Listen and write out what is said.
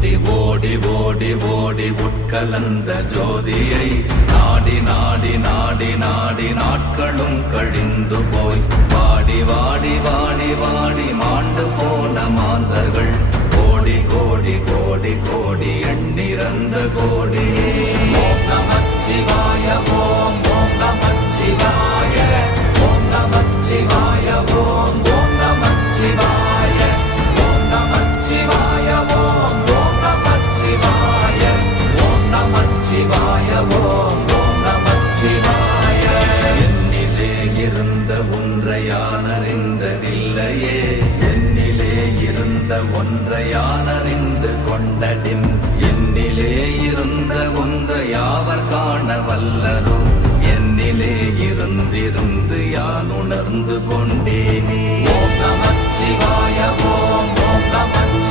ஓடி ஓடி ஓடி ஓடி உட்கலந்த ஜோதியை நாடி நாடி நாடி நாடி நாட்களும் கழிந்து போய் வாடி வாடி வாடி வாடி மாண்டு போன மாந்தர்கள் கோடி கோடி கோடி கோடி எண்ணிறந்த கோடி. ஓம் நமச்சிவாய ஓம் ஓம் நமச்சிவாய ஓம் நமச்சிவாய ஓம் ஓம் நமச்சிவாய ஓம் நமச்சிவாய ஓம் ஓம் நமச்சிவாய ஓம் நமச்சிவாய ஓம் ஓம் நமச்சிவாய. என்னிலே இருந்த ஒன்றை யான் அறிந்ததில்லையே, என்னிலே இருந்த ஒன்றை யான் அறிந்து கொண்டடின், என்னிலே இருந்த ஒன்றை யாவர் காண வல்லரோ, என்னிலே இருந்திருந்து யான் உணர்ந்து கொண்டேனே. ஓம் நமச்சிவாய ஓம்